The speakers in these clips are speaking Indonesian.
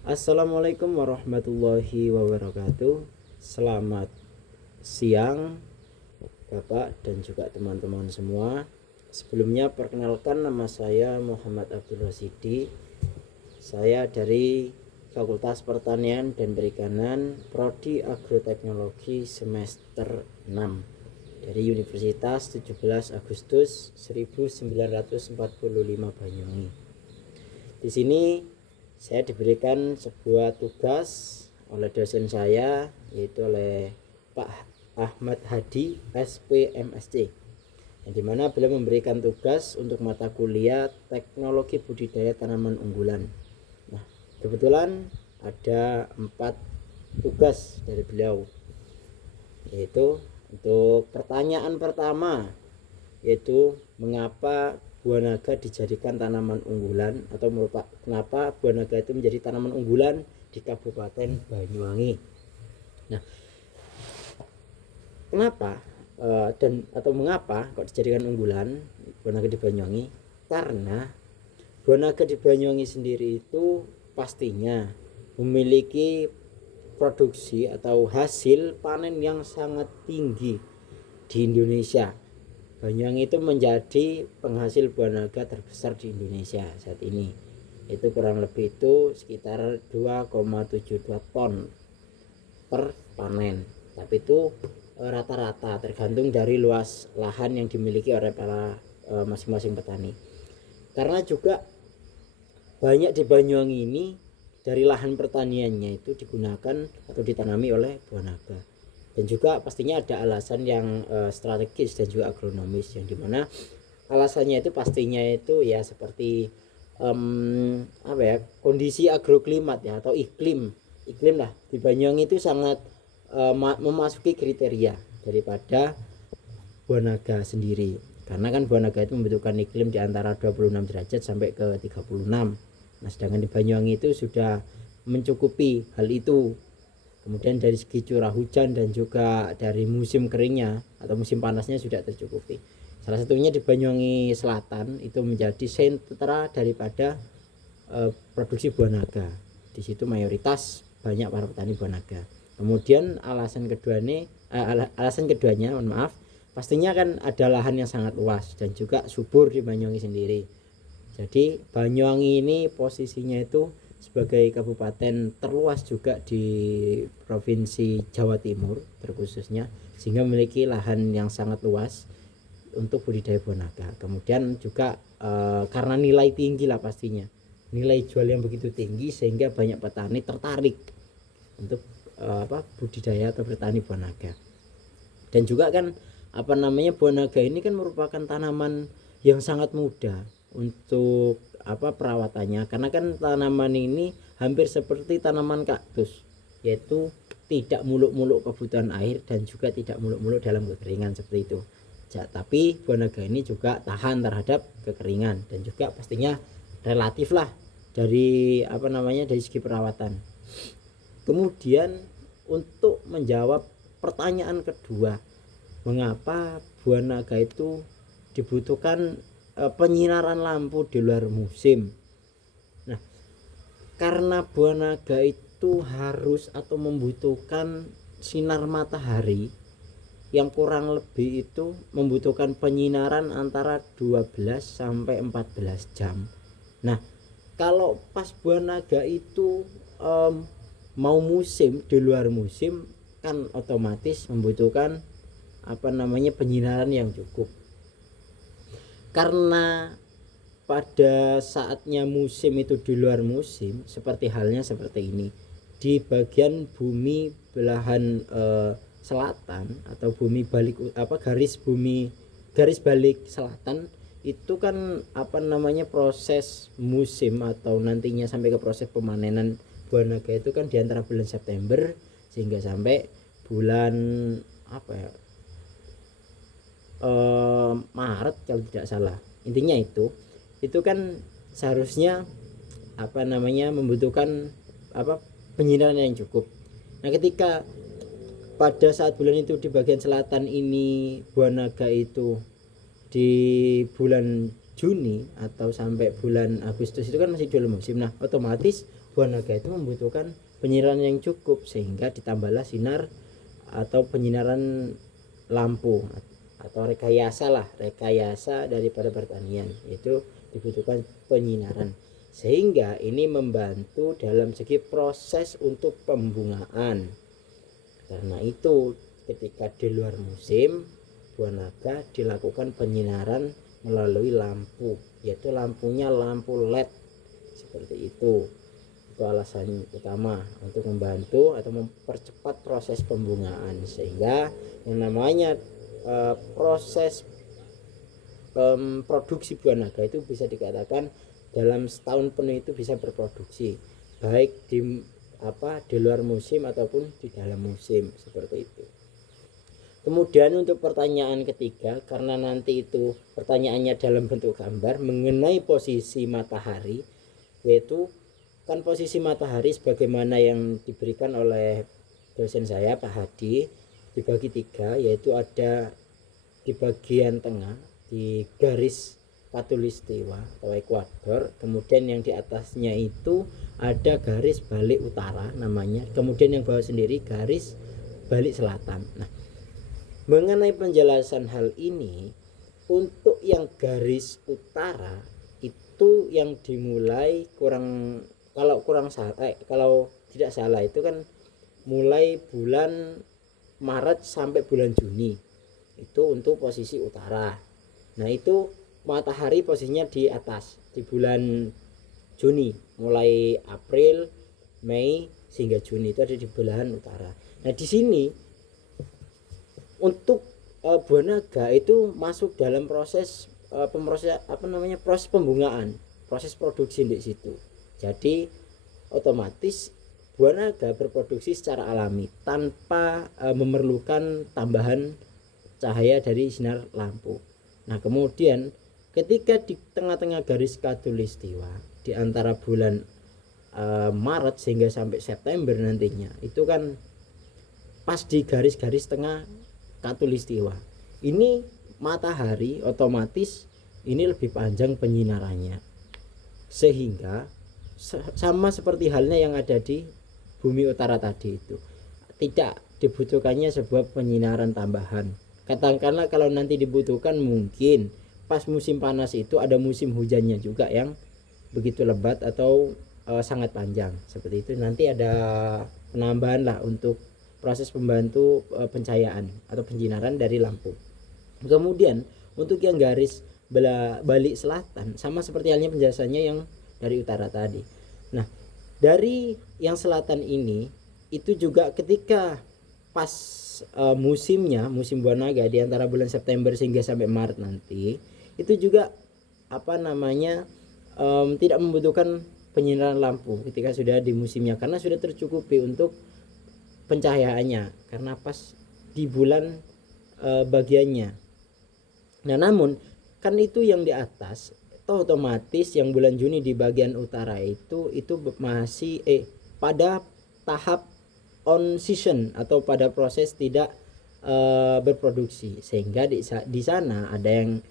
Assalamualaikum warahmatullahi wabarakatuh. Selamat siang Bapak dan juga teman-teman semua. Sebelumnya perkenalkan, nama saya Muhammad Abdul Rasidi. Saya dari Fakultas Pertanian dan Perikanan Prodi Agroteknologi semester 6 dari Universitas 17 Agustus 1945 Banyuwangi. Di sini saya diberikan sebuah tugas oleh dosen saya, yaitu oleh Pak Ahmad Hadi SPMSC, yang dimana beliau memberikan tugas untuk mata kuliah teknologi budidaya tanaman unggulan. Nah, kebetulan ada 4 tugas dari beliau, yaitu untuk pertanyaan pertama, yaitu mengapa buah naga dijadikan tanaman unggulan, atau kenapa buah naga itu menjadi tanaman unggulan di Kabupaten Banyuwangi. Nah, kenapa dan atau mengapa kok dijadikan unggulan buah naga di Banyuwangi? Karena buah naga di Banyuwangi sendiri itu pastinya memiliki produksi atau hasil panen yang sangat tinggi di Indonesia. Banyuwangi itu menjadi penghasil buah naga terbesar di Indonesia saat ini. Itu kurang lebih itu sekitar 2,72 ton per panen. Tapi itu rata-rata tergantung dari luas lahan yang dimiliki oleh para masing-masing petani. Karena juga banyak di Banyuwangi ini dari lahan pertaniannya itu digunakan atau ditanami oleh buah naga. Dan juga pastinya ada alasan yang strategis dan juga agronomis, yang dimana alasannya itu pastinya itu ya seperti kondisi agroklimat ya, atau iklim lah di Banyuwangi itu sangat memasuki kriteria daripada buah naga sendiri, karena kan buah naga itu membutuhkan iklim di antara 26 derajat sampai ke 36. Nah, sedangkan di Banyuwangi itu sudah mencukupi hal itu. Kemudian dari segi curah hujan dan juga dari musim keringnya atau musim panasnya sudah tercukupi. Salah satunya di Banyuwangi Selatan itu menjadi sentra daripada produksi buah naga. Di situ mayoritas banyak para petani buah naga. Kemudian alasan keduanya, pastinya kan ada lahan yang sangat luas dan juga subur di Banyuwangi sendiri. Jadi Banyuwangi ini posisinya itu sebagai kabupaten terluas juga di provinsi Jawa Timur terkhususnya, sehingga memiliki lahan yang sangat luas untuk budidaya buah naga. Kemudian juga karena nilai tinggi lah, pastinya nilai jual yang begitu tinggi sehingga banyak petani tertarik untuk budidaya atau bertani buah naga. Dan juga kan buah naga ini kan merupakan tanaman yang sangat mudah untuk perawatannya, karena kan tanaman ini hampir seperti tanaman kaktus, yaitu tidak muluk-muluk kebutuhan air dan juga tidak muluk-muluk dalam kekeringan seperti itu. Tapi buah naga ini juga tahan terhadap kekeringan dan juga pastinya relatif lah dari dari segi perawatan. Kemudian untuk menjawab pertanyaan kedua, mengapa buah naga itu dibutuhkan penyinaran lampu di luar musim. Nah, karena buah naga itu harus atau membutuhkan sinar matahari yang kurang lebih itu membutuhkan penyinaran antara 12 sampai 14 jam. Nah, kalau pas buah naga itu mau musim, di luar musim, kan otomatis membutuhkan penyinaran yang cukup. Karena pada saatnya musim itu di luar musim, seperti halnya seperti ini, di bagian bumi belahan selatan atau bumi balik garis balik selatan itu kan proses musim atau nantinya sampai ke proses pemanenan buah naga itu kan di antara bulan September sehingga sampai bulan Maret kalau tidak salah. Intinya itu kan seharusnya membutuhkan penyinaran yang cukup. Nah, ketika pada saat bulan itu di bagian selatan ini buah naga itu di bulan Juni atau sampai bulan Agustus itu kan masih dalam musim. Nah, otomatis buah naga itu membutuhkan penyinaran yang cukup, sehingga ditambahlah sinar atau penyinaran lampu atau rekayasa daripada pertanian, itu dibutuhkan penyinaran, sehingga ini membantu dalam segi proses untuk pembungaan. Karena itu ketika di luar musim, buah naga dilakukan penyinaran melalui lampu, yaitu lampunya lampu LED seperti itu. Itu alasan utama untuk membantu atau mempercepat proses pembungaan, sehingga yang namanya proses produksi buah naga itu bisa dikatakan dalam setahun penuh itu bisa berproduksi, baik di luar musim ataupun di dalam musim, seperti itu. Kemudian untuk pertanyaan ketiga, karena nanti itu pertanyaannya dalam bentuk gambar mengenai posisi matahari, yaitu kan posisi matahari sebagaimana yang diberikan oleh dosen saya Pak Hadi dibagi 3, yaitu ada di bagian tengah di garis khatulistiwa atau ekuador, kemudian yang di atasnya itu ada garis balik utara namanya, kemudian yang bawah sendiri garis balik selatan. Nah, mengenai penjelasan hal ini, untuk yang garis utara itu yang dimulai kalau tidak salah itu kan mulai bulan Maret sampai bulan Juni, itu untuk posisi utara. Nah, itu matahari posisinya di atas di bulan Juni, mulai April, Mei sehingga Juni itu ada di belahan utara. Nah, di sini untuk buah naga itu masuk dalam proses proses pembungaan, proses produksi di situ. Jadi otomatis buah naga berproduksi secara alami tanpa memerlukan tambahan cahaya dari sinar lampu. Nah, kemudian ketika di tengah-tengah garis khatulistiwa di antara bulan Maret sehingga sampai September nantinya, itu kan pas di garis-garis tengah khatulistiwa, ini matahari otomatis ini lebih panjang penyinarannya, sehingga sama seperti halnya yang ada di bumi utara tadi, itu tidak dibutuhkannya sebuah penyinaran tambahan. Katakanlah kalau nanti dibutuhkan, mungkin pas musim panas itu ada musim hujannya juga yang begitu lebat atau sangat panjang, seperti itu nanti ada penambahan lah untuk proses pembantu pencahayaan atau penyinaran dari lampu. Kemudian untuk yang garis balik selatan, sama seperti halnya penjelasannya yang dari utara tadi. Nah, dari yang selatan ini itu juga ketika pas musim buah naga di antara bulan September sehingga sampai Maret nanti, itu juga tidak membutuhkan penyinaran lampu ketika sudah di musimnya, karena sudah tercukupi untuk pencahayaannya karena pas di bulan bagiannya. Nah, namun kan itu yang di atas, otomatis yang bulan Juni di bagian utara itu masih pada tahap on season atau pada proses tidak berproduksi, sehingga di sana ada yang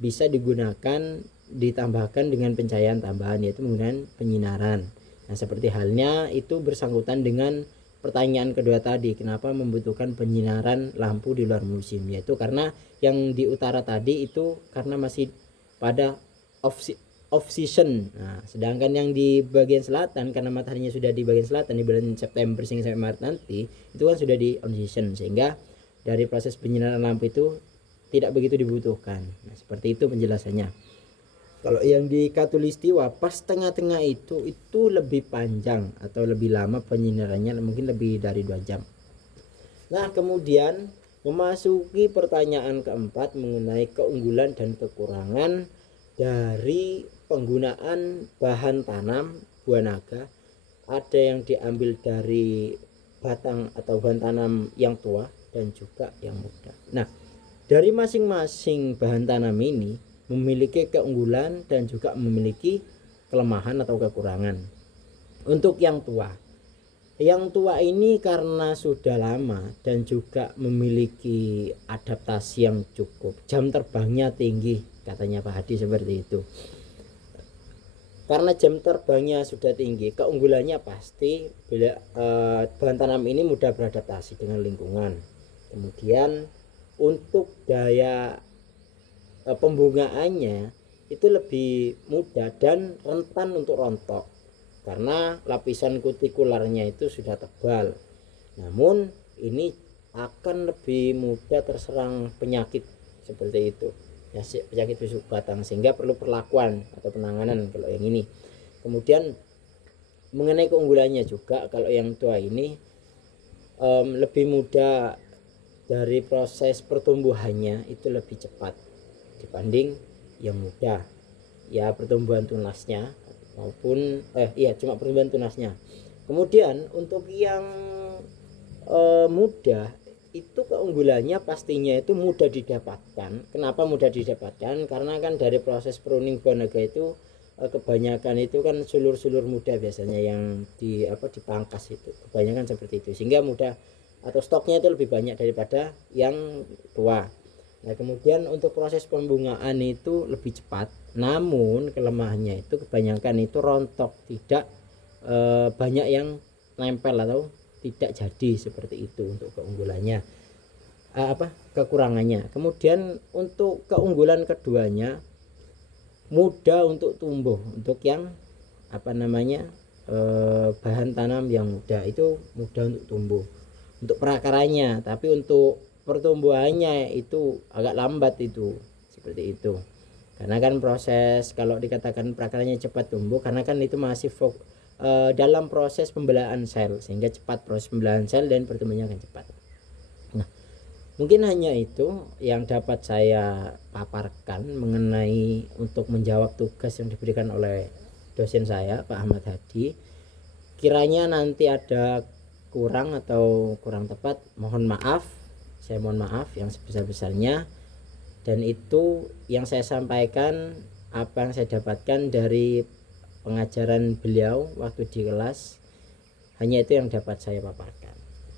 bisa digunakan ditambahkan dengan pencahayaan tambahan, yaitu menggunakan penyinaran. Nah, seperti halnya itu bersangkutan dengan pertanyaan kedua tadi, kenapa membutuhkan penyinaran lampu di luar musim, yaitu karena yang di utara tadi itu karena masih pada off season. Nah, sedangkan yang di bagian selatan karena mataharinya sudah di bagian selatan di bulan September sehingga sampai Maret nanti, itu kan sudah di on season, sehingga dari proses penyinaran lampu itu tidak begitu dibutuhkan. Nah, seperti itu penjelasannya. Kalau yang di khatulistiwa pas tengah-tengah itu lebih panjang atau lebih lama penyinarannya, mungkin lebih dari 2 jam. Nah, kemudian memasuki pertanyaan keempat mengenai keunggulan dan kekurangan dari penggunaan bahan tanam buah naga. Ada yang diambil dari batang atau bahan tanam yang tua dan juga yang muda. Nah, dari masing-masing bahan tanam ini memiliki keunggulan dan juga memiliki kelemahan atau kekurangan. Untuk yang tua ini karena sudah lama dan juga memiliki adaptasi yang cukup, jam terbangnya tinggi katanya Pak Hadi seperti itu. Karena jam terbangnya sudah tinggi, keunggulannya pasti bila bahan tanam ini mudah beradaptasi dengan lingkungan. Kemudian untuk daya pembungaannya itu lebih mudah dan rentan untuk rontok karena lapisan kutikularnya itu sudah tebal. Namun ini akan lebih mudah terserang penyakit seperti itu ya, penyakit busuk batang, sehingga perlu perlakuan atau penanganan kalau yang ini. Kemudian mengenai keunggulannya juga, kalau yang tua ini lebih mudah dari proses pertumbuhannya itu lebih cepat dibanding yang muda ya, pertumbuhan tunasnya maupun cuma pertumbuhan tunasnya. Kemudian untuk yang muda itu keunggulannya pastinya itu mudah didapatkan. Kenapa mudah didapatkan? Karena kan dari proses pruning buah naga itu kebanyakan itu kan sulur-sulur muda biasanya yang dipangkas, itu kebanyakan seperti itu, sehingga mudah atau stoknya itu lebih banyak daripada yang tua. Nah kemudian untuk proses pembungaan itu lebih cepat, namun kelemahannya itu kebanyakan itu rontok, tidak banyak yang nempel atau tidak jadi seperti itu untuk keunggulannya. Kekurangannya. Kemudian untuk keunggulan keduanya, mudah untuk tumbuh. Untuk yang bahan tanam yang muda itu mudah untuk tumbuh untuk perakaranya, tapi untuk pertumbuhannya itu agak lambat itu, seperti itu. Karena kan proses kalau dikatakan perakaranya cepat tumbuh karena kan itu masih dalam proses pembelaan sel, sehingga cepat proses pembelaan sel dan pertumbuhannya akan cepat. Nah, mungkin hanya itu yang dapat saya paparkan mengenai untuk menjawab tugas yang diberikan oleh dosen saya Pak Ahmad Hadi. Kiranya nanti ada kurang atau kurang tepat, mohon maaf, saya mohon maaf yang sebesar-besarnya. Dan itu yang saya sampaikan, apa yang saya dapatkan dari pengajaran beliau waktu di kelas, hanya itu yang dapat saya paparkan.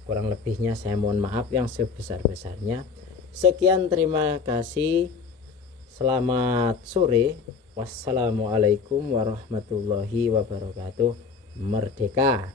Kurang lebihnya saya mohon maaf yang sebesar-besarnya. Sekian, terima kasih, selamat sore, wassalamualaikum warahmatullahi wabarakatuh. Merdeka.